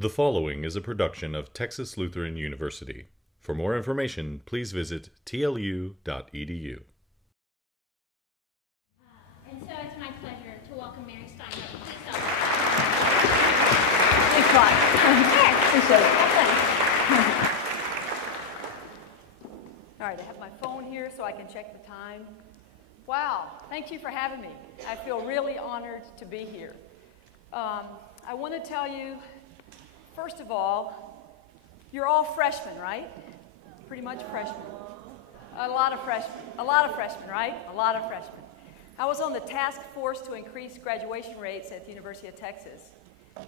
The following is a production of Texas Lutheran University. For more information, please visit tlu.edu. And so it's my pleasure to welcome Mary Steinhardt. Please stop. Thanks a lot. Sure. Appreciate it. All right, I have my phone here so I can check the time. Wow, thank you for having me. I feel really honored to be here. I want to tell you, first of all, you're all freshmen, right? Pretty much freshmen. A lot of freshmen, right? A lot of freshmen. I was on the task force to increase graduation rates at the University of Texas.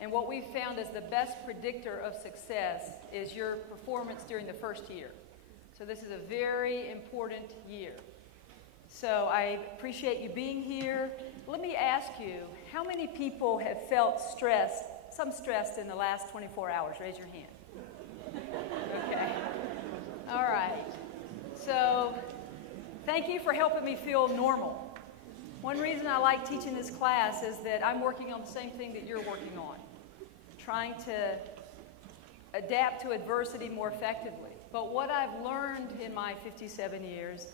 And what we've found is the best predictor of success is your performance during the first year. So this is a very important year. So I appreciate you being here. Let me ask you, how many people have felt stressed, some stressed in the last 24 hours? Raise your hand. Okay. All right. So thank you for helping me feel normal. One reason I like teaching this class is that I'm working on the same thing that you're working on, trying to adapt to adversity more effectively. But what I've learned in my 57 years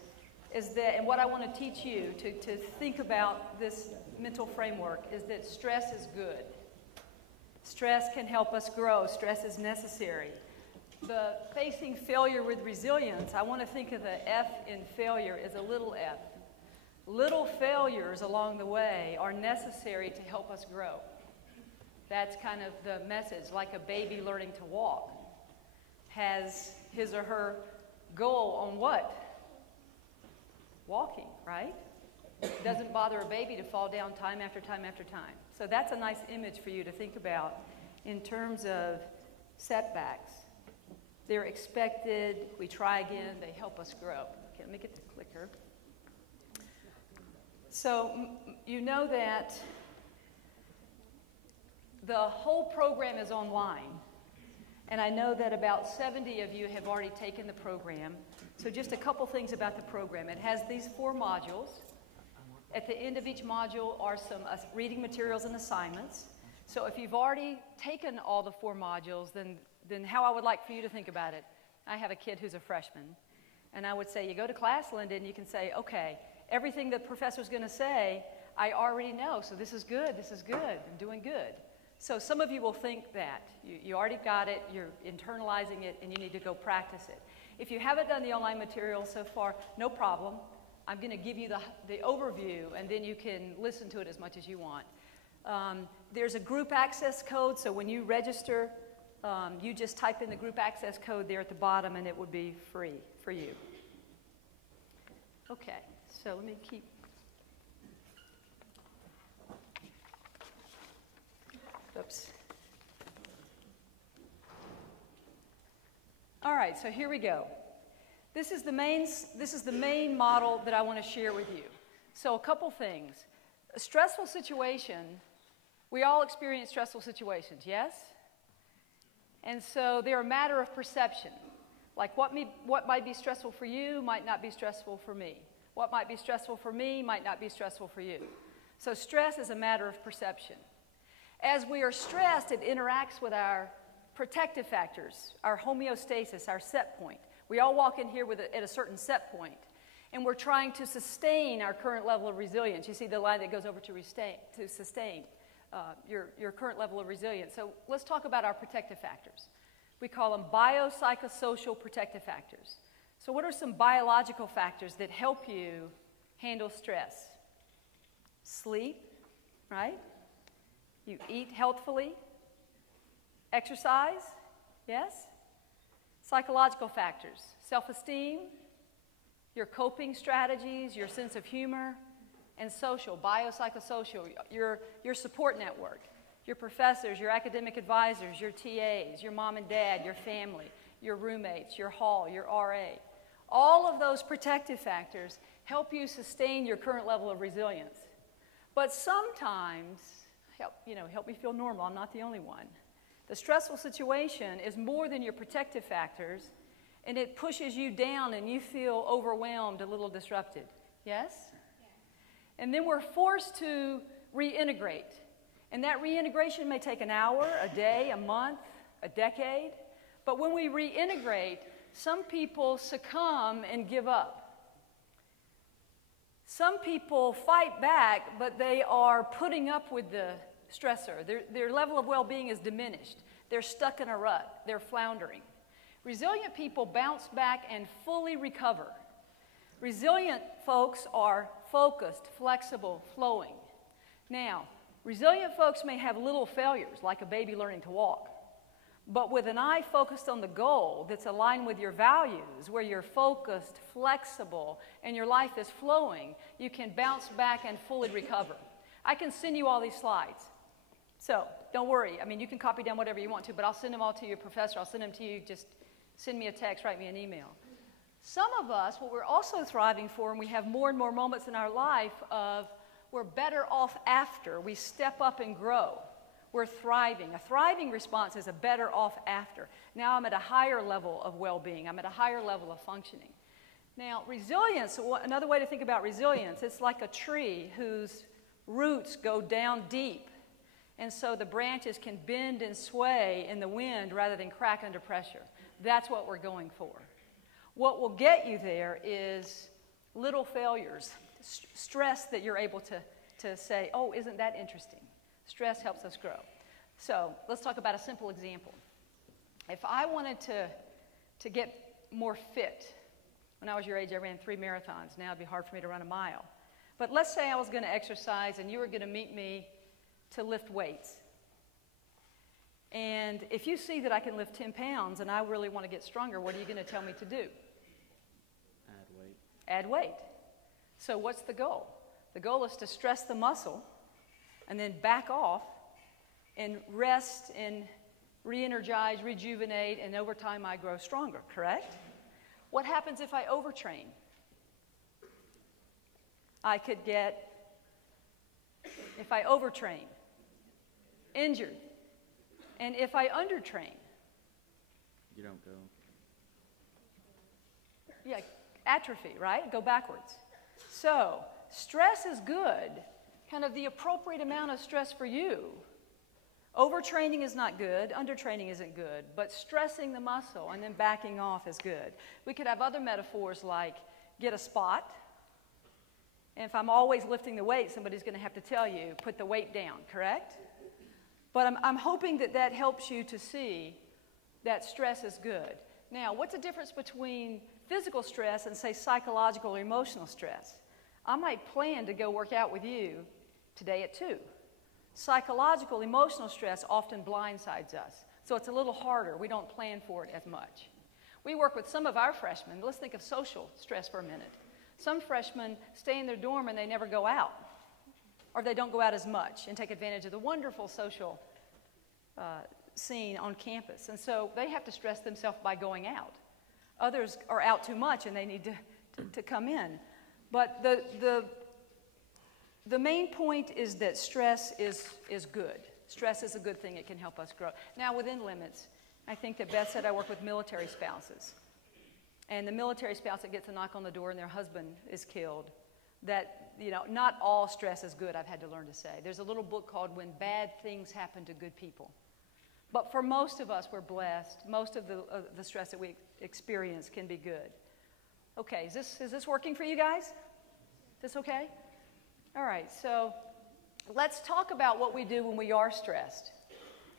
is that, and what I want to teach you to think about this mental framework, is that stress is good. Stress can help us grow. Stress is necessary. The facing failure with resilience, I want to think of the F in failure as a little f. Little failures along the way are necessary to help us grow. That's kind of the message, like a baby learning to walk has his or her goal on what? Walking, right? It doesn't bother a baby to fall down time after time after time. So that's a nice image for you to think about in terms of setbacks. They're expected, we try again, they help us grow. Okay, let me get the clicker. So you know that the whole program is online. And I know that about 70 of you have already taken the program. So just a couple things about the program. It has these 4 modules. At the end of each module are some reading materials and assignments. So if you've already taken all the 4 modules, then how I would like for you to think about it. I have a kid who's a freshman. And I would say, you go to class, Linda, and you can say, okay, everything the professor's going to say, I already know. So this is good, I'm doing good. So some of you will think that. You already got it, you're internalizing it, and you need to go practice it. If you haven't done the online material so far, no problem. I'm going to give you the overview, and then you can listen to it as much as you want. There's a group access code, so when you register, you just type in the group access code there at the bottom, and it would be free for you. Okay, so let me keep. Oops. All right, so here we go. This is the main model that I want to share with you. So a couple things. A stressful situation, we all experience stressful situations, yes? And so they're a matter of perception. Like what might be stressful for you might not be stressful for me. What might be stressful for me might not be stressful for you. So stress is a matter of perception. As we are stressed, it interacts with our protective factors, our homeostasis, our set point. We all walk in here at a certain set point, and we're trying to sustain our current level of resilience. You see the line that goes over to sustain your current level of resilience. So let's talk about our protective factors. We call them biopsychosocial protective factors. So what are some biological factors that help you handle stress? Sleep, right? You eat healthfully. Exercise, yes? Psychological factors, self-esteem, your coping strategies, your sense of humor, and social, biopsychosocial, your support network, your professors, your academic advisors, your TAs, your mom and dad, your family, your roommates, your hall, your RA. All of those protective factors help you sustain your current level of resilience. But sometimes, help me feel normal, I'm not the only one. The stressful situation is more than your protective factors, and it pushes you down and you feel overwhelmed, a little disrupted. Yes? And then we're forced to reintegrate. And that reintegration may take an hour, a day, a month, a decade. But when we reintegrate, some people succumb and give up. Some people fight back, but they are putting up with the stressor. Their level of well-being is diminished. They're stuck in a rut. They're floundering. Resilient people bounce back and fully recover. Resilient folks are focused, flexible, flowing. Now, resilient folks may have little failures, like a baby learning to walk. But with an eye focused on the goal that's aligned with your values, where you're focused, flexible, and your life is flowing, you can bounce back and fully recover. I can send you all these slides. So don't worry. I mean, you can copy down whatever you want to, but I'll send them all to your professor. I'll send them to you. Just send me a text, write me an email. Some of us, what we're also thriving for, and we have more and more moments in our life of we're better off after. We step up and grow. We're thriving. A thriving response is a better off after. Now I'm at a higher level of well-being. I'm at a higher level of functioning. Now, resilience, another way to think about resilience, it's like a tree whose roots go down deep. And so the branches can bend and sway in the wind rather than crack under pressure. That's what we're going for. What will get you there is little failures, stress that you're able to say, oh, isn't that interesting? Stress helps us grow. So let's talk about a simple example. If I wanted to get more fit, when I was your age, I ran 3 marathons. Now it'd be hard for me to run a mile. But let's say I was going to exercise and you were going to meet me to lift weights. And if you see that I can lift 10 pounds and I really want to get stronger, what are you going to tell me to do? Add weight. Add weight. So what's the goal? The goal is to stress the muscle and then back off and rest and re-energize, rejuvenate, and over time I grow stronger, correct? What happens if I overtrain? I could get, if I overtrain, injured. And if I undertrain? You don't go. Yeah, atrophy, right? Go backwards. So, stress is good, kind of the appropriate amount of stress for you. Overtraining is not good, undertraining isn't good, but stressing the muscle and then backing off is good. We could have other metaphors like get a spot. And if I'm always lifting the weight, somebody's going to have to tell you, put the weight down, correct? But I'm hoping that that helps you to see that stress is good. Now, what's the difference between physical stress and, say, psychological or emotional stress? I might plan to go work out with you today at 2. Psychological, emotional stress often blindsides us. So it's a little harder. We don't plan for it as much. We work with some of our freshmen. Let's think of social stress for a minute. Some freshmen stay in their dorm and they never go out. Or they don't go out as much and take advantage of the wonderful social scene on campus. And so they have to stress themselves by going out. Others are out too much and they need to come in. But the main point is that stress is good. Stress is a good thing. It can help us grow. Now, within limits, I think that Beth said I work with military spouses. And the military spouse that gets a knock on the door and their husband is killed, that, you know, not all stress is good, I've had to learn to say. There's a little book called When Bad Things Happen to Good People. But for most of us, we're blessed. Most of the stress that we experience can be good. Okay, is this working for you guys? Is this okay? All right, so let's talk about what we do when we are stressed.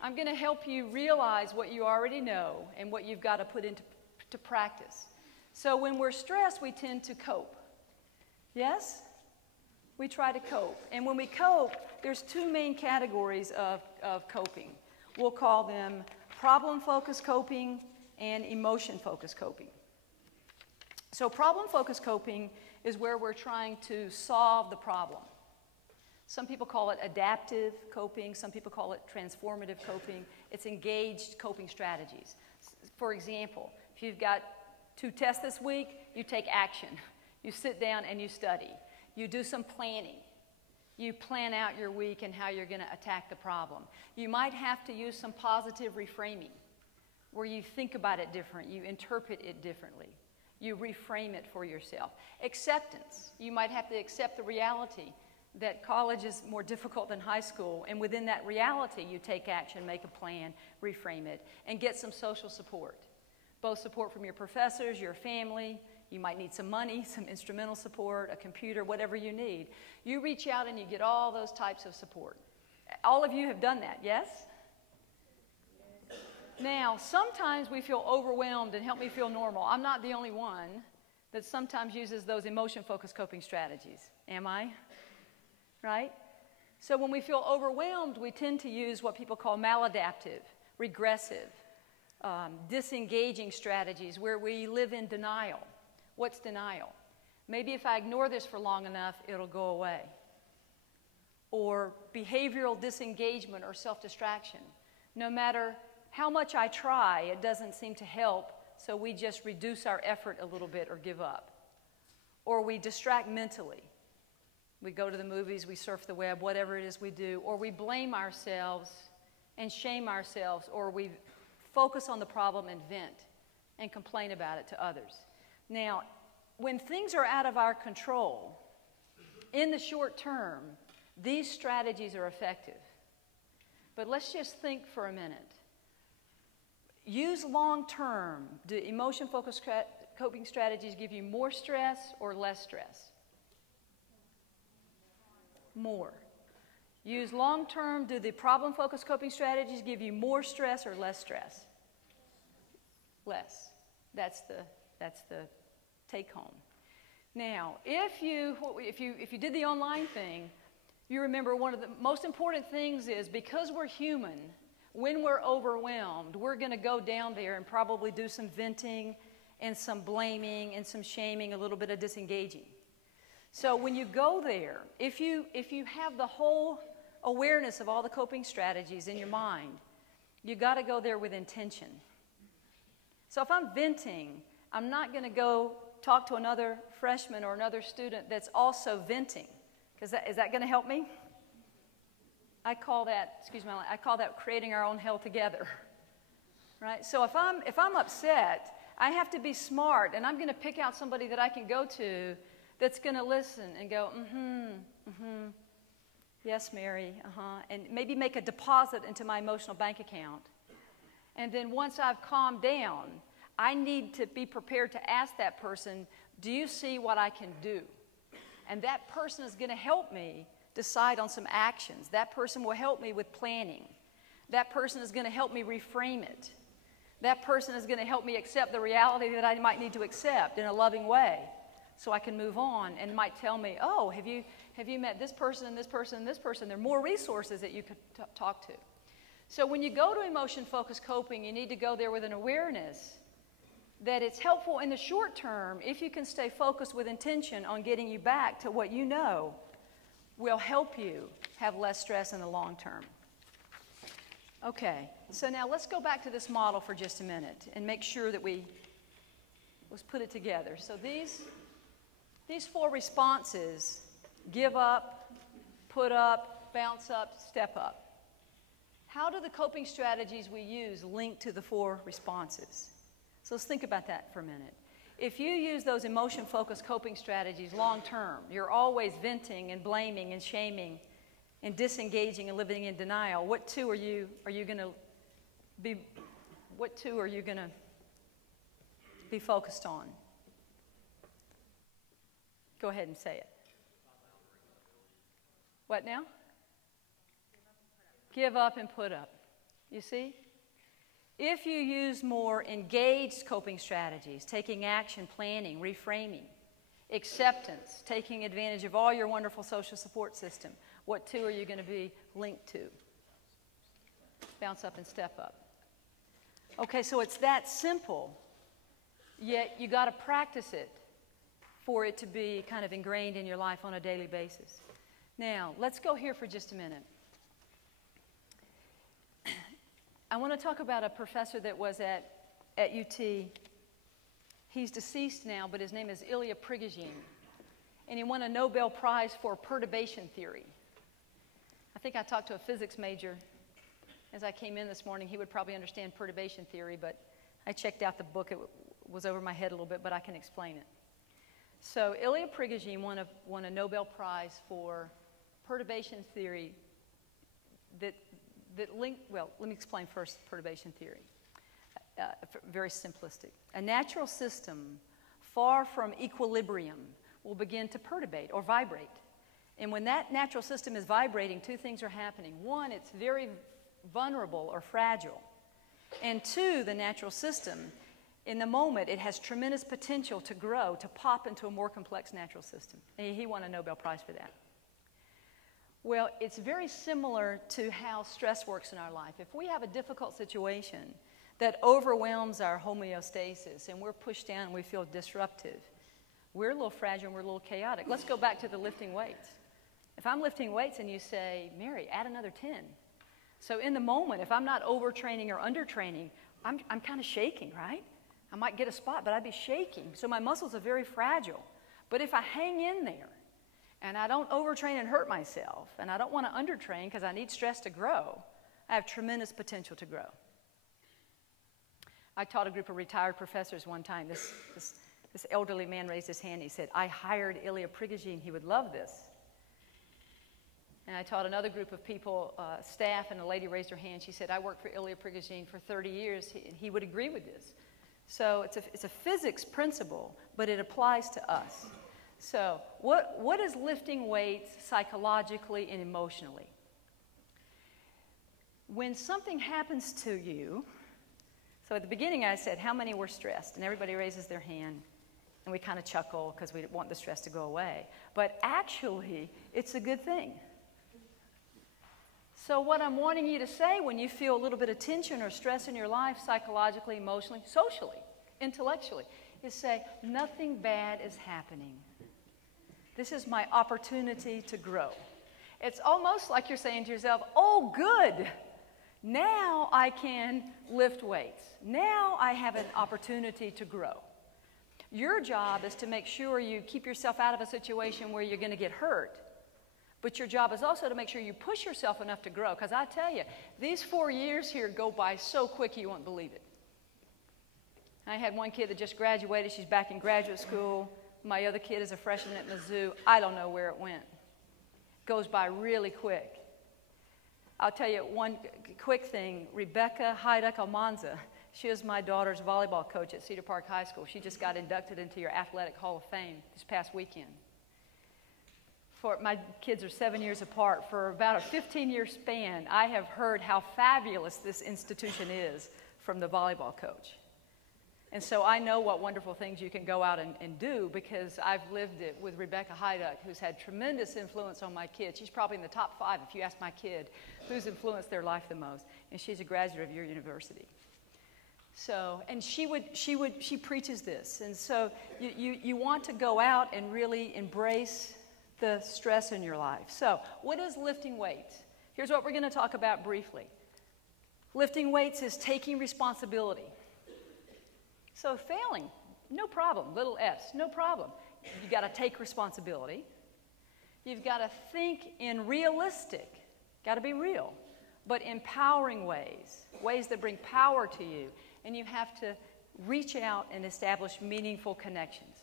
I'm going to help you realize what you already know and what you've got to put into practice. So when we're stressed, we tend to cope. Yes? We try to cope. And when we cope, there's 2 main categories of coping. We'll call them problem-focused coping and emotion-focused coping. So problem-focused coping is where we're trying to solve the problem. Some people call it adaptive coping. Some people call it transformative coping. It's engaged coping strategies. For example, if you've got 2 tests this week, you take action. You sit down and you study. You do some planning. You plan out your week and how you're going to attack the problem. You might have to use some positive reframing, where you think about it different, you interpret it differently. You reframe it for yourself. Acceptance. You might have to accept the reality that college is more difficult than high school, and within that reality, you take action, make a plan, reframe it, and get some social support. Both support from your professors, your family. You might need some money, some instrumental support, a computer, whatever you need. You reach out and you get all those types of support. All of you have done that, yes? Now, sometimes we feel overwhelmed, and help me feel normal. I'm not the only one that sometimes uses those emotion-focused coping strategies. Am I? Right? So when we feel overwhelmed, we tend to use what people call maladaptive, regressive, disengaging strategies where we live in denial. What's denial? Maybe if I ignore this for long enough, it'll go away. Or behavioral disengagement or self-distraction. No matter how much I try, it doesn't seem to help, so we just reduce our effort a little bit or give up. Or we distract mentally. We go to the movies, we surf the web, whatever it is we do, or we blame ourselves and shame ourselves, or we focus on the problem and vent and complain about it to others. Now, when things are out of our control, in the short term, these strategies are effective. But let's just think for a minute. Use long-term. Do emotion-focused coping strategies give you more stress or less stress? More. Use long-term. Do the problem-focused coping strategies give you more stress or less stress? Less. That's the take-home. Now, if you did the online thing, you remember one of the most important things is because we're human, when we're overwhelmed, we're going to go down there and probably do some venting and some blaming and some shaming, a little bit of disengaging. So when you go there, if you have the whole awareness of all the coping strategies in your mind, you got to go there with intention. So if I'm venting, I'm not going to go talk to another freshman or another student that's also venting. Is that going to help me? I call that creating our own hell together. Right? So if I'm upset, I have to be smart, and I'm going to pick out somebody that I can go to that's going to listen and go, yes, Mary, and maybe make a deposit into my emotional bank account. And then once I've calmed down, I need to be prepared to ask that person, do you see what I can do? And that person is going to help me decide on some actions. That person will help me with planning. That person is going to help me reframe it. That person is going to help me accept the reality that I might need to accept in a loving way so I can move on, and might tell me, oh, have you met this person and this person and this person? There are more resources that you could talk to. So when you go to emotion-focused coping, you need to go there with an awareness that it's helpful in the short term if you can stay focused with intention on getting you back to what you know will help you have less stress in the long term. Okay, so now let's go back to this model for just a minute and make sure that let's put it together. So these 4 responses, give up, put up, bounce up, step up. How do the coping strategies we use link to the 4 responses? So let's think about that for a minute. If you use those emotion-focused coping strategies long-term, you're always venting and blaming and shaming and disengaging and living in denial. What two are you going to be focused on? Go ahead and say it. What now? Give up and put up. You see? If you use more engaged coping strategies, taking action, planning, reframing, acceptance, taking advantage of all your wonderful social support system, what 2 are you going to be linked to? Bounce up and step up. Okay, so it's that simple, yet you got to practice it for it to be kind of ingrained in your life on a daily basis. Now, let's go here for just a minute. I want to talk about a professor that was at UT. He's deceased now, but his name is Ilya Prigogine. And he won a Nobel Prize for perturbation theory. I think I talked to a physics major as I came in this morning. He would probably understand perturbation theory, but I checked out the book. It was over my head a little bit, but I can explain it. So Ilya Prigogine won a Nobel Prize for perturbation theory well, let me explain first perturbation theory. Very simplistic. A natural system far from equilibrium will begin to perturbate or vibrate. And when that natural system is vibrating, two things are happening. One, it's very vulnerable or fragile. And two, the natural system, in the moment, it has tremendous potential to grow, to pop into a more complex natural system. And he won a Nobel Prize for that. Well, it's very similar to how stress works in our life. If we have a difficult situation that overwhelms our homeostasis and we're pushed down and we feel disruptive, we're a little fragile and we're a little chaotic. Let's go back to the lifting weights. If I'm lifting weights and you say, Mary, add another 10. So in the moment, if I'm not overtraining or undertraining, I'm kind of shaking, right? I might get a spot, but I'd be shaking. So my muscles are very fragile. But if I hang in there, and I don't overtrain and hurt myself, and I don't want to undertrain because I need stress to grow, I have tremendous potential to grow. I taught a group of retired professors one time. This elderly man raised his hand. He said, I hired Ilya Prigogine. He would love this. And I taught another group of people, staff, and a lady raised her hand. She said, I worked for Ilya Prigogine for 30 years. He would agree with this. So it's a physics principle, but it applies to us. So what is lifting weights psychologically and emotionally? When something happens to you, so at the beginning I said, how many were stressed? And everybody raises their hand, and we kind of chuckle because we want the stress to go away. But actually, it's a good thing. So what I'm wanting you to say when you feel a little bit of tension or stress in your life, psychologically, emotionally, socially, intellectually, is say, nothing bad is happening. This is my opportunity to grow. It's almost like you're saying to yourself, oh, good. Now I can lift weights. Now I have an opportunity to grow. Your job is to make sure you keep yourself out of a situation where you're going to get hurt. But your job is also to make sure you push yourself enough to grow. Because I tell you, these 4 years here go by so quick you won't believe it. I had one kid that just graduated. She's back in graduate school. My other kid is a freshman at Mizzou. I don't know where it went. It goes by really quick. I'll tell you one quick thing. Rebecca Haiduk Almanza, she is my daughter's volleyball coach at Cedar Park High School. She just got inducted into your Athletic Hall of Fame this past weekend. My kids are 7 years apart. For about a 15-year span, I have heard how fabulous this institution is from the volleyball coach. And so I know what wonderful things you can go out and do because I've lived it with Rebecca Haiduk, who's had tremendous influence on my kids. She's probably in the top 5 if you ask my kid who's influenced their life the most. And she's a graduate of your university. So, and she preaches this. And so you want to go out and really embrace the stress in your life. So what is lifting weights? Here's what we're going to talk about briefly. Lifting weights is taking responsibility. So failing, no problem. Little s, no problem. You've got to take responsibility. You've got to think in realistic, got to be real, but empowering ways that bring power to you. And you have to reach out and establish meaningful connections.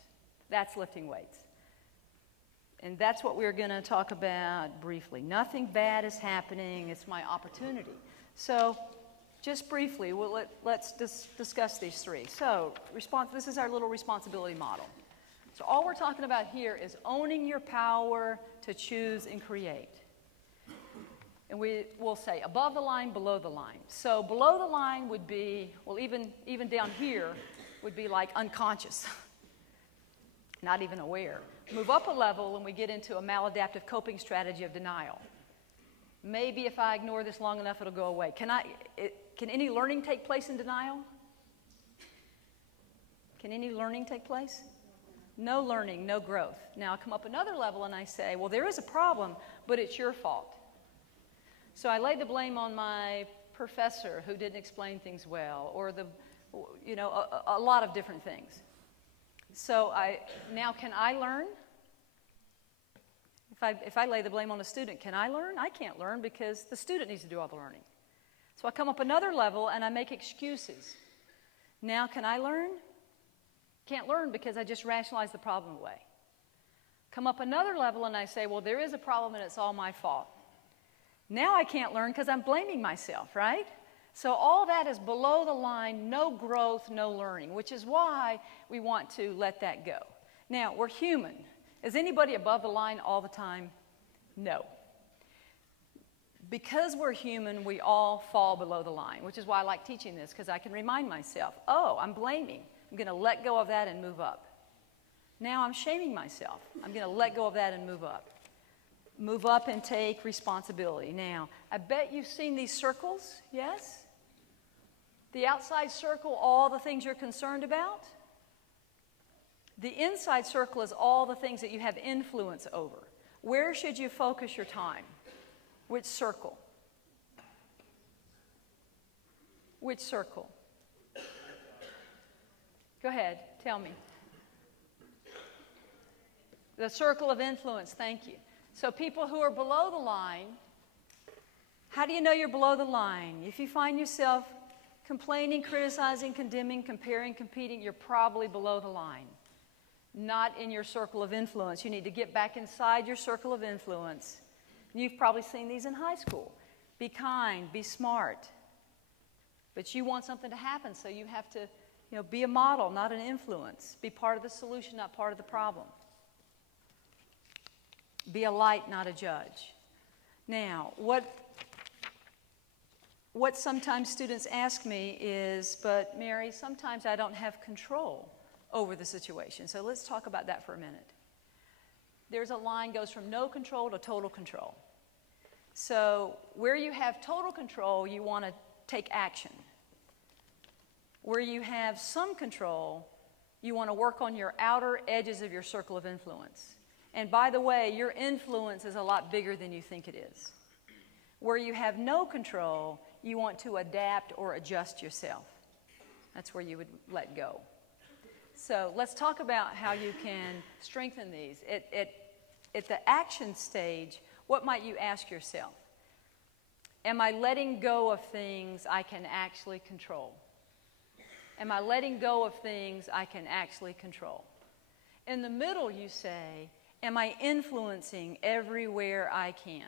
That's lifting weights. And that's what we're going to talk about briefly. Nothing bad is happening. It's my opportunity. So just briefly, let's discuss these three. So this is our little responsibility model. So all we're talking about here is owning your power to choose and create. And we'll say above the line, below the line. So below the line would be, well, even down here would be like unconscious, not even aware. Move up a level and we get into a maladaptive coping strategy of denial. Maybe if I ignore this long enough, it'll go away. Can any learning take place in denial? Can any learning take place? No learning, no growth. Now I come up another level and I say, well, there is a problem, but it's your fault. So I lay the blame on my professor who didn't explain things well, or a lot of different things. So now can I learn? If I lay the blame on a student, can I learn? I can't learn because the student needs to do all the learning. So I come up another level and I make excuses. Now can I learn? Can't learn because I just rationalize the problem away. Come up another level and I say, well, there is a problem and it's all my fault. Now I can't learn because I'm blaming myself, right? So all that is below the line, no growth, no learning, which is why we want to let that go. Now, we're human. Is anybody above the line all the time? No. Because we're human, we all fall below the line, which is why I like teaching this, because I can remind myself, oh, I'm blaming. I'm going to let go of that and move up. Now I'm shaming myself. I'm going to let go of that and move up. Move up and take responsibility. Now, I bet you've seen these circles, yes? The outside circle, all the things you're concerned about. The inside circle is all the things that you have influence over. Where should you focus your time? Which circle? Which circle? Go ahead, tell me. The circle of influence, thank you. So people who are below the line, how do you know you're below the line? If you find yourself complaining, criticizing, condemning, comparing, competing, you're probably below the line. Not in your circle of influence. You need to get back inside your circle of influence. You've probably seen these in high school. Be kind, be smart. But you want something to happen, so you have to, be a model, not an influence. Be part of the solution, not part of the problem. Be a light, not a judge. Now, what sometimes students ask me is, but Mary, sometimes I don't have control over the situation. So let's talk about that for a minute. There's a line goes from no control to total control. So where you have total control, you want to take action. Where you have some control, you want to work on your outer edges of your circle of influence. And by the way, your influence is a lot bigger than you think it is. Where you have no control, you want to adapt or adjust yourself. That's where you would let go. So let's talk about how you can strengthen these. At the action stage, what might you ask yourself? Am I letting go of things I can actually control? Am I letting go of things I can actually control? In the middle, you say, am I influencing everywhere I can?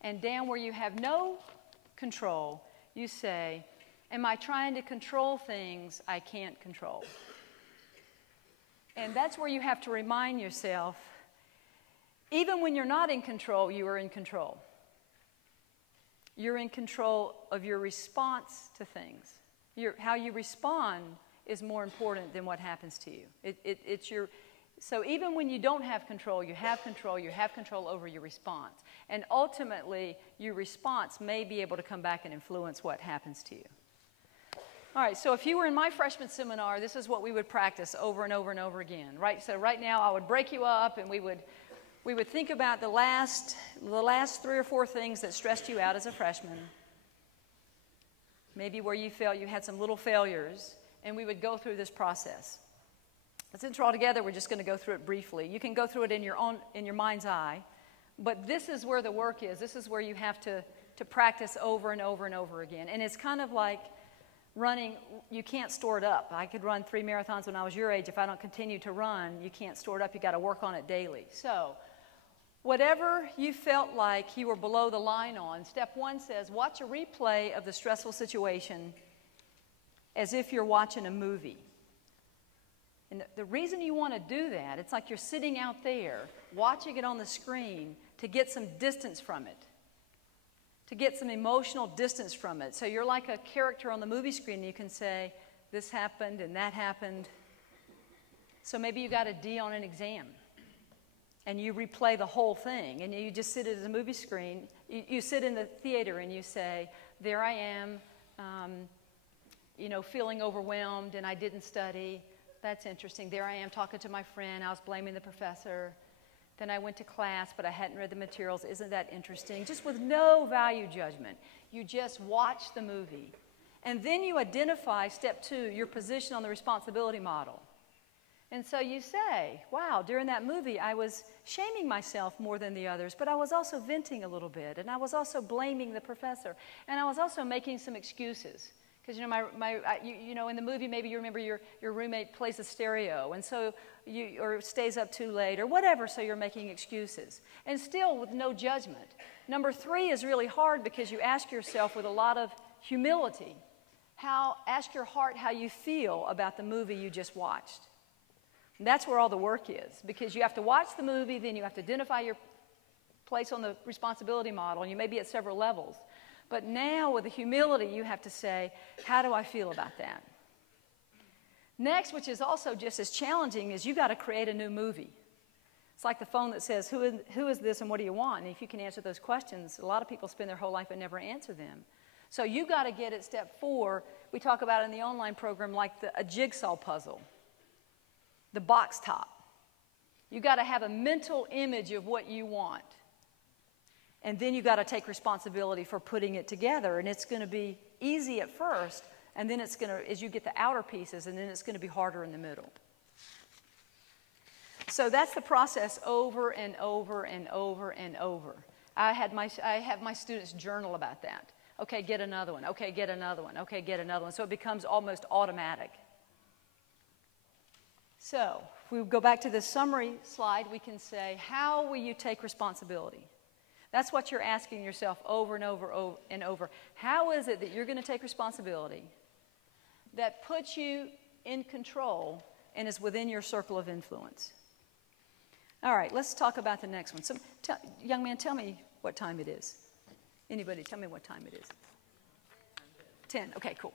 And down where you have no control, you say, am I trying to control things I can't control? And that's where you have to remind yourself, even when you're not in control, you are in control. You're in control of your response to things. How you respond is more important than what happens to you. So even when you don't have control, you have control over your response. And ultimately, your response may be able to come back and influence what happens to you. All right, so if you were in my freshman seminar, this is what we would practice over and over and over again, right? So right now, I would break you up, and we would think about the last 3 or 4 things that stressed you out as a freshman. Maybe where you felt you had some little failures, and we would go through this process. Since we're all together, we're just going to go through it briefly. You can go through it in your mind's eye, but this is where the work is. This is where you have to practice over and over and over again. And it's kind of like running. You can't store it up. I could run 3 marathons when I was your age. If I don't continue to run, you can't store it up. You got to work on it daily. So whatever you felt like you were below the line on, step 1 says, watch a replay of the stressful situation as if you're watching a movie. And the reason you want to do that, it's like you're sitting out there, watching it on the screen to get some distance from it, to get some emotional distance from it. So you're like a character on the movie screen, and you can say, this happened and that happened. So maybe you got a D on an exam, and you replay the whole thing, and you just sit at a movie screen. You sit in the theater, and you say, there I am, feeling overwhelmed, and I didn't study. That's interesting. There I am talking to my friend. I was blaming the professor. Then I went to class, but I hadn't read the materials. Isn't that interesting? Just with no value judgment. You just watch the movie. And then you identify, step 2, your position on the responsibility model. And so you say, wow, during that movie, I was shaming myself more than the others, but I was also venting a little bit, and I was also blaming the professor, and I was also making some excuses. Because, you know, in the movie, maybe you remember your roommate plays a stereo, and so or stays up too late, or whatever, so you're making excuses. And still with no judgment. Number 3 is really hard because you ask yourself with a lot of humility, ask your heart how you feel about the movie you just watched. And that's where all the work is, because you have to watch the movie, then you have to identify your place on the responsibility model, and you may be at several levels. But now, with the humility, you have to say, how do I feel about that? Next, which is also just as challenging, is you got to create a new movie. It's like the phone that says, who is this and what do you want? And if you can answer those questions, a lot of people spend their whole life and never answer them. So you got to get at step 4, we talk about it in the online program, like a jigsaw puzzle, the box top. You got to have a mental image of what you want. And then you got to take responsibility for putting it together. And it's going to be easy at first, and then it's going to, as you get the outer pieces, and then it's going to be harder in the middle. So that's the process over and over and over and over. I have my students journal about that. Okay, get another one. Okay, get another one. Okay, get another one. So it becomes almost automatic. So if we go back to this summary slide, we can say, how will you take responsibility? That's what you're asking yourself over and over and over. How is it that you're going to take responsibility that puts you in control and is within your circle of influence? All right, let's talk about the next one. So, young man, tell me what time it is. Anybody, tell me what time it is. 10. Okay, cool.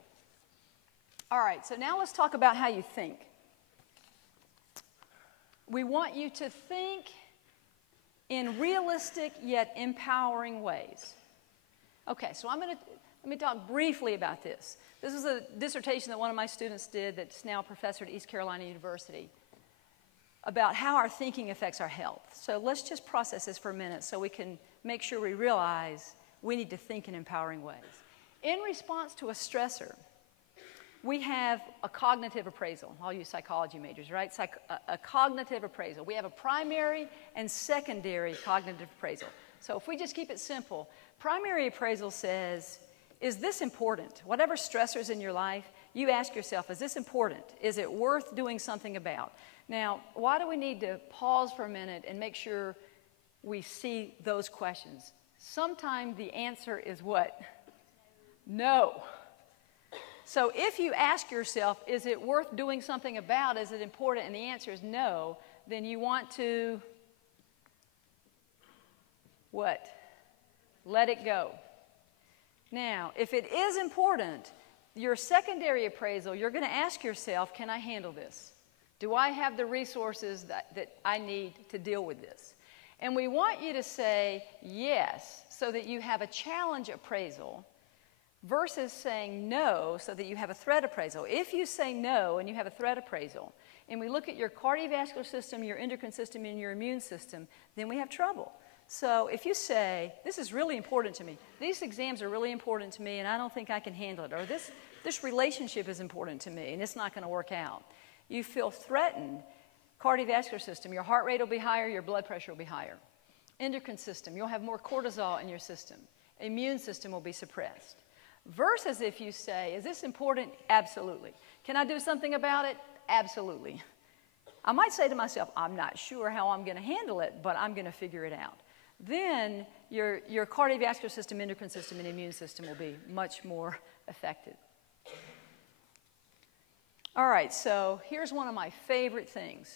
All right, so now let's talk about how you think. We want you to think in realistic yet empowering ways. Okay, so let me talk briefly about this. This is a dissertation that one of my students did that's now a professor at East Carolina University about how our thinking affects our health. So let's just process this for a minute so we can make sure we realize we need to think in empowering ways. In response to a stressor, we have a cognitive appraisal. All you psychology majors, right? A cognitive appraisal. We have a primary and secondary cognitive appraisal. So if we just keep it simple, primary appraisal says, is this important? Whatever stressors in your life, you ask yourself, is this important? Is it worth doing something about? Now, why do we need to pause for a minute and make sure we see those questions? Sometimes the answer is what? No. So if you ask yourself, is it worth doing something about? Is it important? And the answer is no, then you want to, what? Let it go. Now, if it is important, your secondary appraisal, you're going to ask yourself, can I handle this? Do I have the resources that I need to deal with this? And we want you to say yes, so that you have a challenge appraisal, versus saying no so that you have a threat appraisal. If you say no and you have a threat appraisal, and we look at your cardiovascular system, your endocrine system, and your immune system, then we have trouble. So if you say, this is really important to me, these exams are really important to me and I don't think I can handle it, or this relationship is important to me and it's not going to work out, you feel threatened. Cardiovascular system, your heart rate will be higher, your blood pressure will be higher. Endocrine system, you'll have more cortisol in your system. Immune system will be suppressed. Versus if you say, is this important? Absolutely. Can I do something about it? Absolutely. I might say to myself, I'm not sure how I'm going to handle it, but I'm going to figure it out. Then your cardiovascular system, endocrine system, and immune system will be much more effective. All right, so here's one of my favorite things.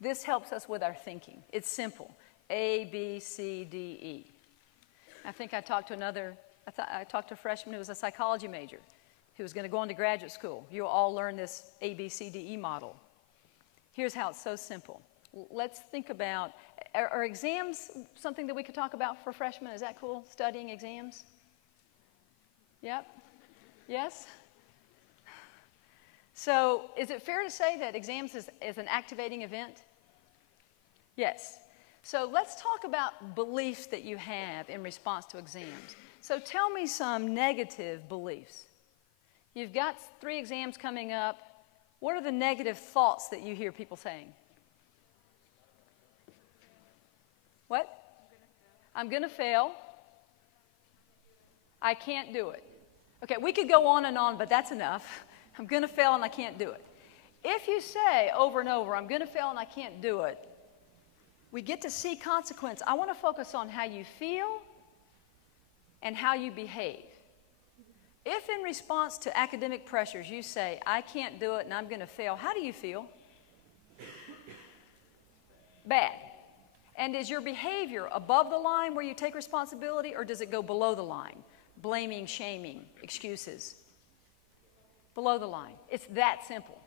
This helps us with our thinking. It's simple. A, B, C, D, E. I think I talked to a freshman who was a psychology major who was going to go into graduate school. You'll all learn this A, B, C, D, E model. Here's how it's so simple. Let's think about, are exams something that we could talk about for freshmen? Is that cool, studying exams? Yep. Yes? So is it fair to say that exams is an activating event? Yes. So let's talk about beliefs that you have in response to exams. So tell me some negative beliefs. You've got 3 exams coming up. What are the negative thoughts that you hear people saying? What? I'm going to fail. I can't do it. Okay, we could go on and on, but that's enough. I'm going to fail and I can't do it. If you say over and over, I'm going to fail and I can't do it, we get to see consequence. I want to focus on how you feel and how you behave. If in response to academic pressures you say, I can't do it and I'm going to fail, how do you feel? Bad. And is your behavior above the line where you take responsibility, or does it go below the line? Blaming, shaming, excuses. Below the line. It's that simple.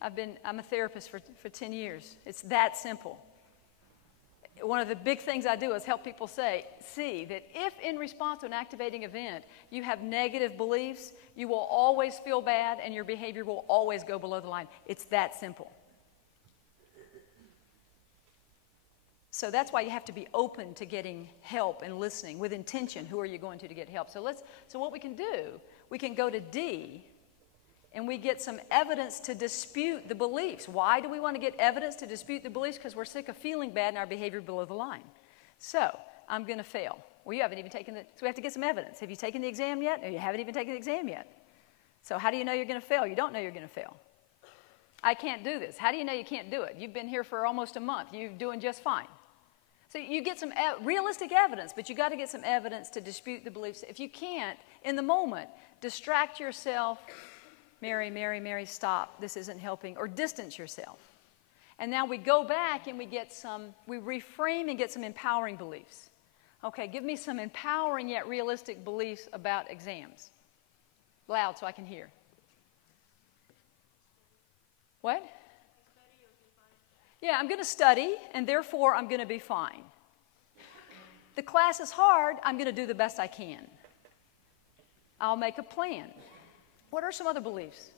I'm a therapist for 10 years. It's that simple. One of the big things I do is help people see that if in response to an activating event you have negative beliefs, you will always feel bad and your behavior will always go below the line. It's that simple. So that's why you have to be open to getting help and listening with intention. Who are you going to get help? So what we can do, we can go to D and we get some evidence to dispute the beliefs. Why do we want to get evidence to dispute the beliefs? Because we're sick of feeling bad and our behavior below the line. So I'm going to fail. Well, you haven't even taken so we have to get some evidence. Have you taken the exam yet? No, you haven't even taken the exam yet. So how do you know you're going to fail? You don't know you're going to fail. I can't do this. How do you know you can't do it? You've been here for almost a month. You're doing just fine. So you get some realistic evidence, but you got to get some evidence to dispute the beliefs. If you can't, in the moment, distract yourself. Mary, Mary, Mary, stop. This isn't helping. Or distance yourself. And now we go back and we reframe and get some empowering beliefs. Okay, give me some empowering yet realistic beliefs about exams. Loud so I can hear. What? Yeah, I'm going to study, and therefore I'm going to be fine. The class is hard. I'm going to do the best I can. I'll make a plan. What are some other beliefs?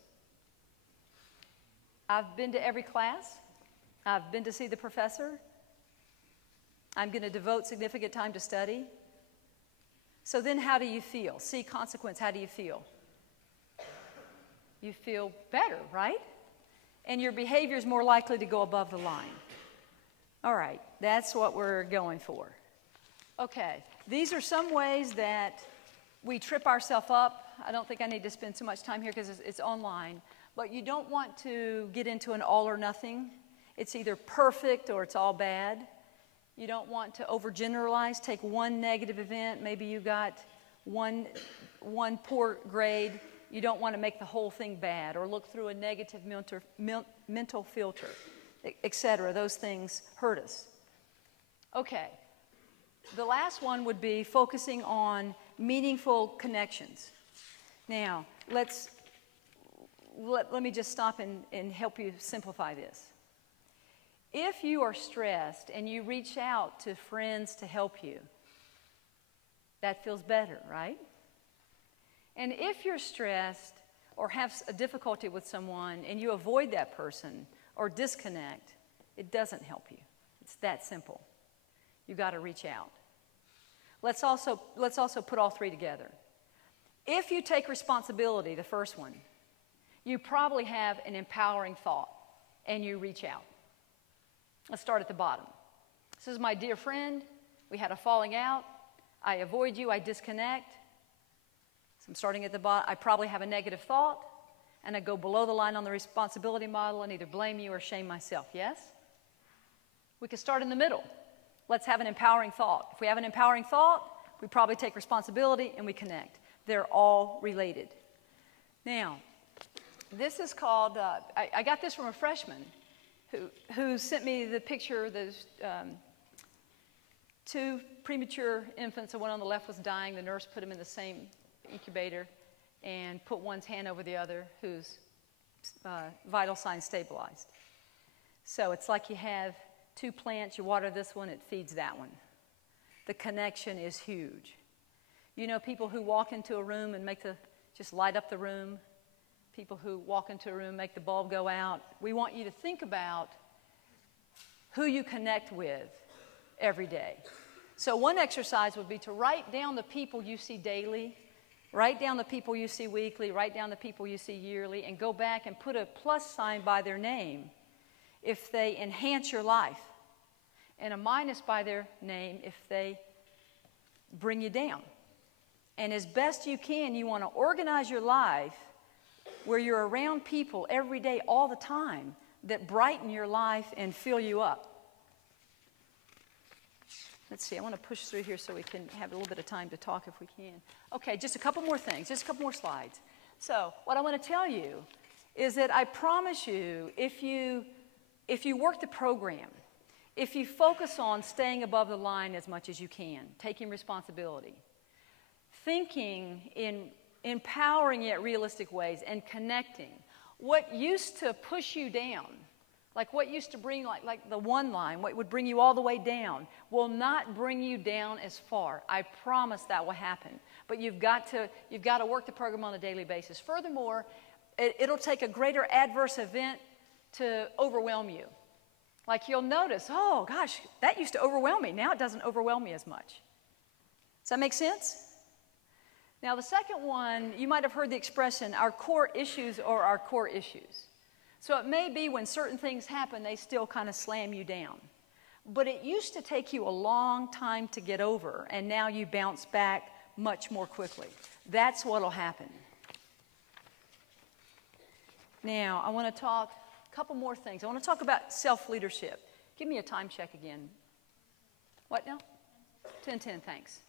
I've been to every class. I've been to see the professor. I'm going to devote significant time to study. So then how do you feel? See consequence, how do you feel? You feel better, right? And your behavior is more likely to go above the line. All right, that's what we're going for. Okay, these are some ways that we trip ourselves up. I don't think I need to spend too much time here because it's online. But you don't want to get into an all or nothing. It's either perfect or it's all bad. You don't want to overgeneralize. Take one negative event. Maybe you got one poor grade. You don't want to make the whole thing bad or look through a negative mental filter, etc. Those things hurt us. Okay. The last one would be focusing on meaningful connections. Now, let me just stop and help you simplify this. If you are stressed and you reach out to friends to help you, that feels better, right? And if you're stressed or have a difficulty with someone and you avoid that person or disconnect, it doesn't help you. It's that simple. You've got to reach out. Let's also put all three together. If you take responsibility, the first one, you probably have an empowering thought and you reach out. Let's start at the bottom. This is my dear friend. We had a falling out. I avoid you. I disconnect. So I'm starting at the bottom. I probably have a negative thought, and I go below the line on the responsibility model and either blame you or shame myself. Yes? We can start in the middle. Let's have an empowering thought. If we have an empowering thought, we probably take responsibility and we connect. They're all related. Now, this is called, I got this from a freshman who sent me the picture of those two premature infants. The one on the left was dying. The nurse put him in the same incubator and put one's hand over the other whose vital signs stabilized. So it's like you have two plants, you water this one, it feeds that one. The connection is huge. You know people who walk into a room and just light up the room, people who walk into a room, make the bulb go out. We want you to think about who you connect with every day. So one exercise would be to write down the people you see daily, write down the people you see weekly, write down the people you see yearly, and go back and put a plus sign by their name if they enhance your life, and a minus by their name if they bring you down. And as best you can, you want to organize your life where you're around people every day, all the time, that brighten your life and fill you up. Let's see, I want to push through here so we can have a little bit of time to talk if we can. Okay, just a couple more things, just a couple more slides. So what I want to tell you is that I promise you, if you work the program, if you focus on staying above the line as much as you can, taking responsibility, thinking in empowering yet realistic ways, and connecting, what used to push you down, like what used to bring, like the one line, what would bring you all the way down, will not bring you down as far. I promise that will happen. But you've got to work the program on a daily basis. Furthermore, it'll take a greater adverse event to overwhelm you. Like you'll notice, oh gosh, that used to overwhelm me. Now it doesn't overwhelm me as much. Does that make sense? Now the second one, you might have heard the expression, our core issues are our core issues. So it may be when certain things happen, they still kind of slam you down. But it used to take you a long time to get over, and now you bounce back much more quickly. That's what will happen. Now, I want to talk a couple more things. I want to talk about self-leadership. Give me a time check again. What now? 10:10, thanks.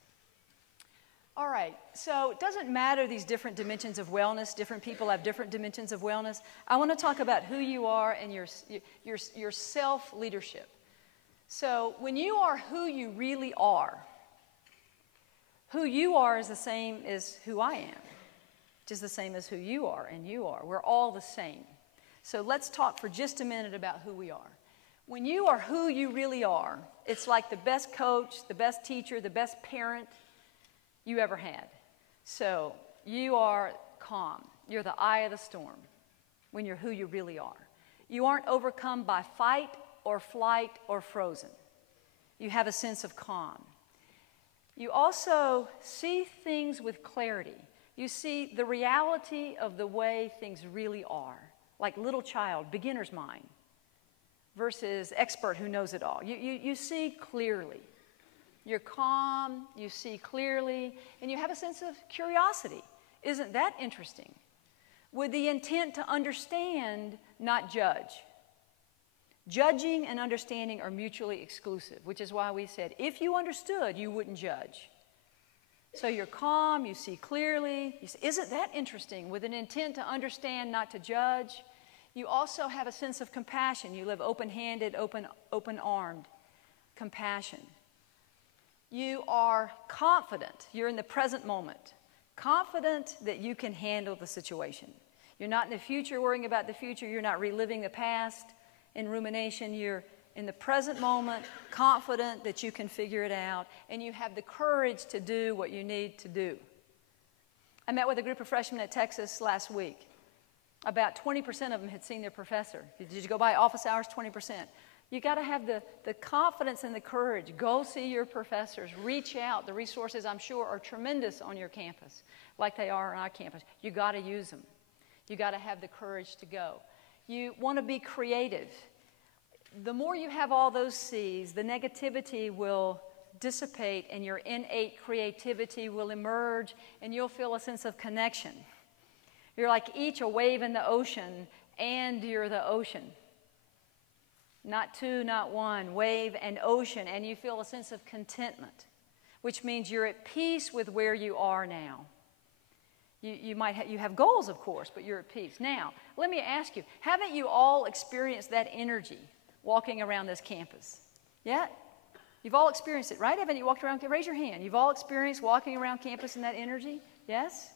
All right, so it doesn't matter these different dimensions of wellness. Different people have different dimensions of wellness. I want to talk about who you are and your self-leadership. So when you are who you really are, who you are is the same as who I am, which is the same as who you are and you are. We're all the same. So let's talk for just a minute about who we are. When you are who you really are, it's like the best coach, the best teacher, the best parent you ever had. So you are calm. You're the eye of the storm when you're who you really are. You aren't overcome by fight or flight or frozen. You have a sense of calm. You also see things with clarity. You see the reality of the way things really are, like little child, beginner's mind, versus expert who knows it all. You see clearly. You're calm, you see clearly, and you have a sense of curiosity. Isn't that interesting? With the intent to understand, not judge. Judging and understanding are mutually exclusive, which is why we said, if you understood, you wouldn't judge. So you're calm, you see clearly. Isn't that interesting? With an intent to understand, not to judge. You also have a sense of compassion. You live open-handed, open-armed. Compassion. You are confident. You're in the present moment. Confident that you can handle the situation. You're not in the future worrying about the future. You're not reliving the past in rumination. You're in the present moment, confident that you can figure it out, and you have the courage to do what you need to do. I met with a group of freshmen at Texas last week. About 20% of them had seen their professor. Did you go by office hours? 20%. You got to have the confidence and the courage. Go see your professors. Reach out. The resources, I'm sure, are tremendous on your campus, like they are on our campus. You got to use them. You got to have the courage to go. You want to be creative. The more you have all those C's, the negativity will dissipate and your innate creativity will emerge and you'll feel a sense of connection. You're like each a wave in the ocean and you're the ocean. Not two, not one, wave and ocean, and you feel a sense of contentment, which means you're at peace with where you are now. You have goals, of course, but you're at peace. Now, let me ask you, haven't you all experienced that energy walking around this campus? Yeah? You've all experienced it, right? Haven't you walked around? Raise your hand. You've all experienced walking around campus in that energy? Yes?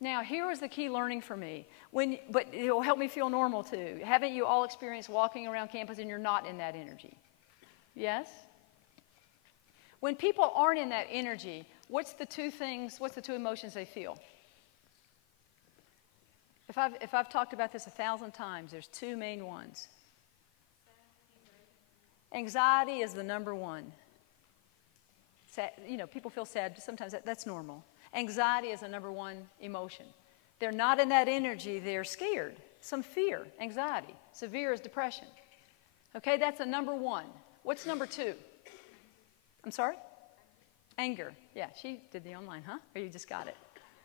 Now, here was the key learning for me, but it will help me feel normal too. Haven't you all experienced walking around campus and you're not in that energy? Yes? When people aren't in that energy, what's the two emotions they feel? If I've talked about this 1,000 times, there's two main ones. Anxiety is the number one. Sad, people feel sad. Sometimes that's normal. Anxiety is the number one emotion. They're not in that energy. They're scared. Some fear, anxiety. Severe is depression. Okay, that's a number one. What's number two? I'm sorry? Anger. Yeah, she did the online, huh? Or you just got it?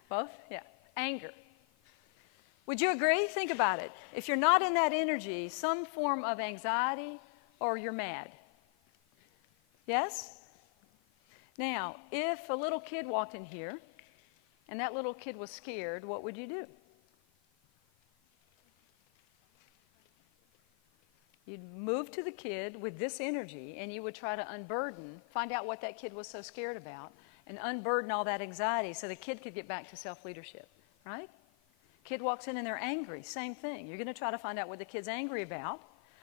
Both? Yeah. Anger. Would you agree? Think about it. If you're not in that energy, some form of anxiety or you're mad. Yes? Now, if a little kid walked in here and that little kid was scared, what would you do? You'd move to the kid with this energy and you would try to unburden, find out what that kid was so scared about, and unburden all that anxiety so the kid could get back to self-leadership, right? Kid walks in and they're angry, same thing. You're going to try to find out what the kid's angry about,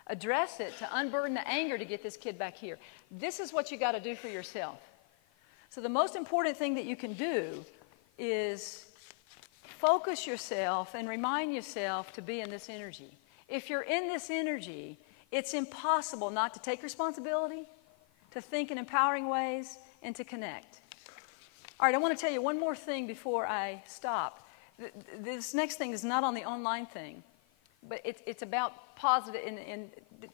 address it to unburden the anger to get this kid back here. This is what you got to do for yourself. So the most important thing that you can do is focus yourself and remind yourself to be in this energy. If you're in this energy, it's impossible not to take responsibility, to think in empowering ways, and to connect. All right, I want to tell you one more thing before I stop. This next thing is not on the online thing, but it's about positive, and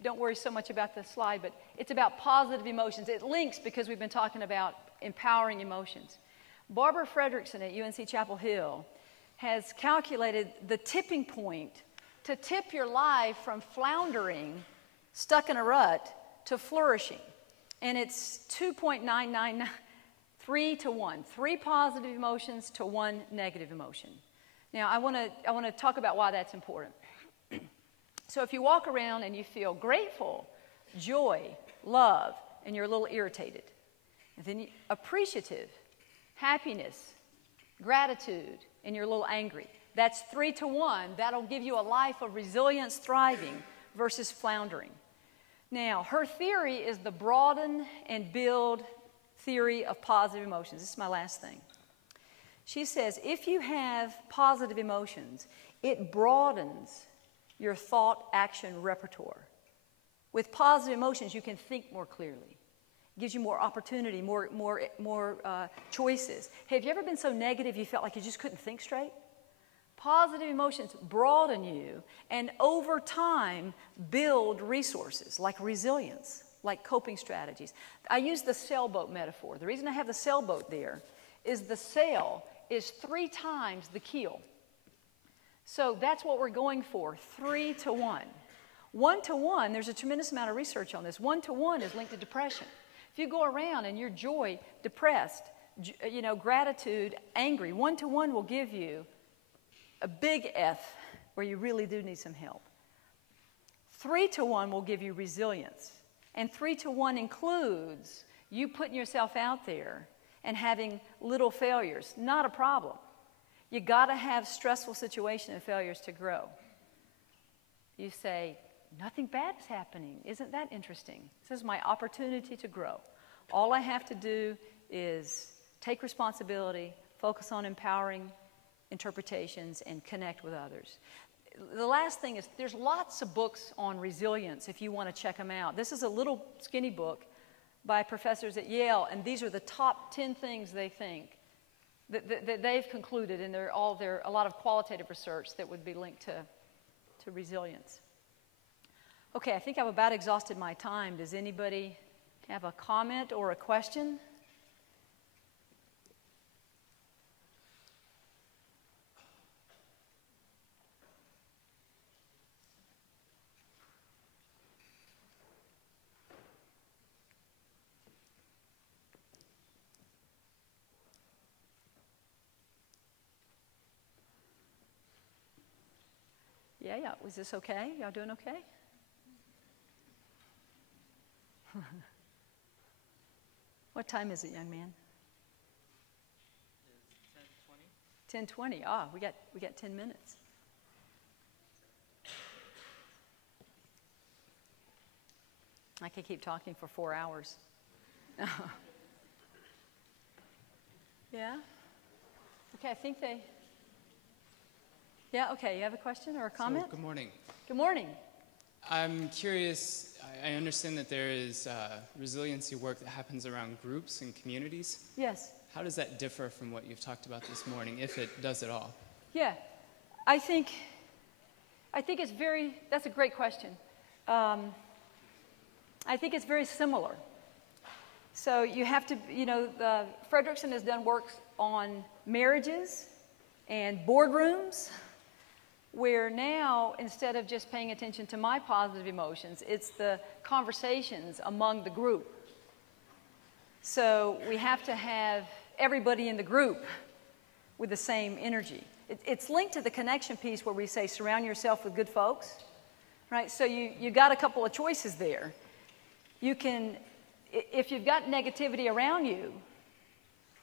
don't worry so much about the slide, but it's about positive emotions. It links because we've been talking about empowering emotions. Barbara Fredrickson at UNC Chapel Hill has calculated the tipping point to tip your life from floundering, stuck in a rut, to flourishing. And it's 2.999, 3 to 1. 3 positive emotions to 1 negative emotion. Now, I want to talk about why that's important. So if you walk around and you feel grateful, joy, love, and you're a little irritated, and then appreciative, happiness, gratitude, and you're a little angry, that's 3 to 1. That'll give you a life of resilience, thriving, versus floundering. Now, her theory is the broaden and build theory of positive emotions. This is my last thing. She says, if you have positive emotions, it broadens your thought action repertoire. With positive emotions, you can think more clearly. It gives you more opportunity, more choices. Hey, have you ever been so negative you felt like you just couldn't think straight? Positive emotions broaden you and over time build resources like resilience, like coping strategies. I use the sailboat metaphor. The reason I have the sailboat there is the sail is 3 times the keel. So that's what we're going for, 3 to 1. 1 to 1, there's a tremendous amount of research on this. 1 to 1 is linked to depression. If you go around and you're joy, depressed, gratitude, angry, 1 to 1 will give you a big F where you really do need some help. 3 to 1 will give you resilience. And 3 to 1 includes you putting yourself out there and having little failures. Not a problem. You got to have stressful situations and failures to grow. You say, nothing bad is happening. Isn't that interesting? This is my opportunity to grow. All I have to do is take responsibility, focus on empowering interpretations, and connect with others. The last thing is there's lots of books on resilience if you want to check them out. This is a little skinny book by professors at Yale, and these are the top 10 things they think that they've concluded, and they're a lot of qualitative research that would be linked to resilience. Okay, I think I've about exhausted my time. Does anybody have a comment or a question? Yeah. Was this okay? Y'all doing okay? What time is it, young man? It's 10:20. 10:20. Ah, we got 10 minutes. I could keep talking for 4 hours. Yeah? Okay, I think they... Yeah, okay, you have a question or a comment? So, good morning. Good morning. I'm curious, I understand that there is resiliency work that happens around groups and communities. Yes. How does that differ from what you've talked about this morning, if it does at all? Yeah, I think it's that's a great question. I think it's very similar. So you have to, you know, Fredrickson has done work on marriages and boardrooms, where now, instead of just paying attention to my positive emotions, it's the conversations among the group. So we have to have everybody in the group with the same energy. It's linked to the connection piece where we say surround yourself with good folks, right? So you got a couple of choices there. You can, if you've got negativity around you,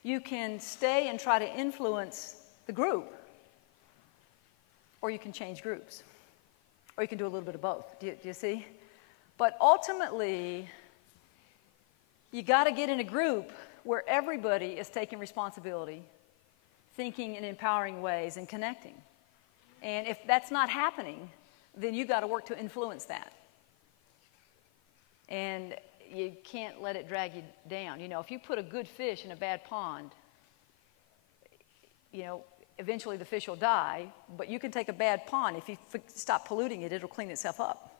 you can stay and try to influence the group, or you can change groups, or you can do a little bit of both. Do you see? But ultimately, you got to get in a group where everybody is taking responsibility, thinking in empowering ways, and connecting. And if that's not happening, then you got to work to influence that. And you can't let it drag you down. You know, if you put a good fish in a bad pond, you know, eventually the fish will die, but you can take a bad pond. If you stop polluting it, it'll clean itself up.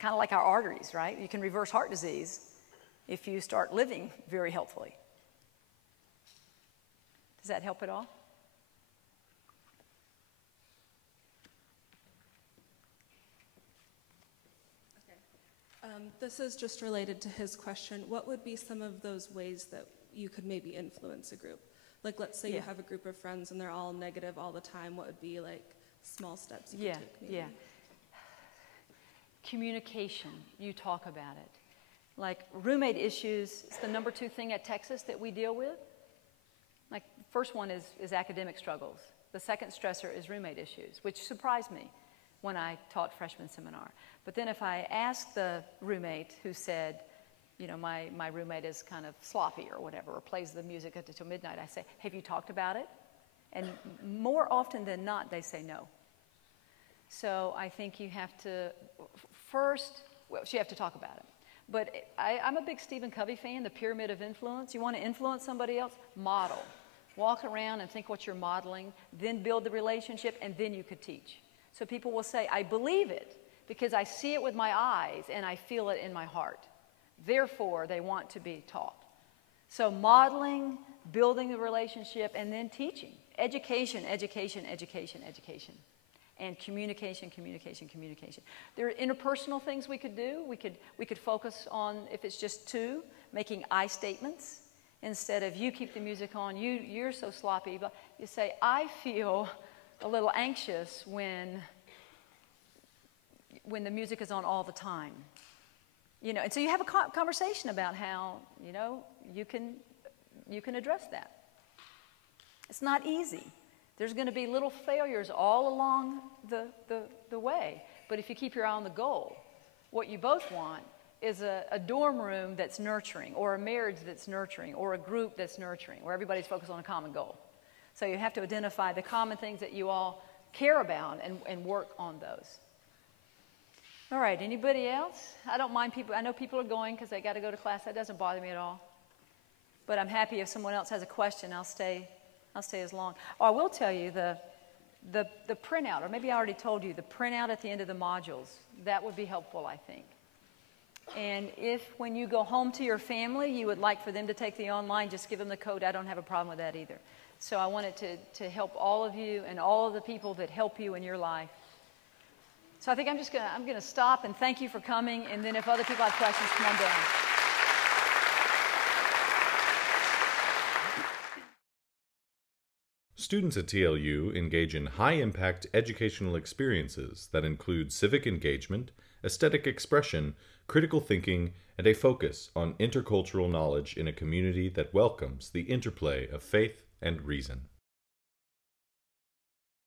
Kind of like our arteries, right? You can reverse heart disease if you start living very healthfully. Does that help at all? This is just related to his question. What would be some of those ways that you could maybe influence a group? Like, let's say you have a group of friends and they're all negative all the time. What would be like small steps you could take? Maybe? Yeah. Communication. You talk about it. Like roommate issues, it's the number 2 thing at Texas that we deal with. Like, the first one is academic struggles. The second stressor is roommate issues, which surprised me when I taught freshman seminar. But then if I asked the roommate who said, you know, my roommate is kind of sloppy or whatever, or plays the music until midnight, I say, have you talked about it? And more often than not, they say no. So I think you have to first, well, you have to talk about it. But I'm a big Stephen Covey fan, the pyramid of influence. You want to influence somebody else? Model. Walk around and think what you're modeling, then build the relationship, and then you could teach. So people will say, I believe it because I see it with my eyes and I feel it in my heart. Therefore, they want to be taught. So modeling, building the relationship, and then teaching. Education, education, education, education. And communication, communication, communication. There are interpersonal things we could do. We could focus on, if it's just 2, making I statements. Instead of you keep the music on, you're so sloppy. But you say, I feel a little anxious when the music is on all the time. You know, and so you have a conversation about how, you know, you can address that. It's not easy. There's going to be little failures all along the way. But if you keep your eye on the goal, what you both want is a dorm room that's nurturing, or a marriage that's nurturing, or a group that's nurturing, where everybody's focused on a common goal. So you have to identify the common things that you all care about and work on those. All right, anybody else? I don't mind people. I know people are going because they got to go to class. That doesn't bother me at all. But I'm happy if someone else has a question, I'll stay as long. Oh, I will tell you the printout, or maybe I already told you, the printout at the end of the modules, that would be helpful, I think. And if when you go home to your family, you would like for them to take the online, just give them the code. I don't have a problem with that either. So I wanted to help all of you and all of the people that help you in your life. So I think I'm gonna stop and thank you for coming, and then if other people have questions, come on down. Students at TLU engage in high-impact educational experiences that include civic engagement, aesthetic expression, critical thinking, and a focus on intercultural knowledge in a community that welcomes the interplay of faith and reason.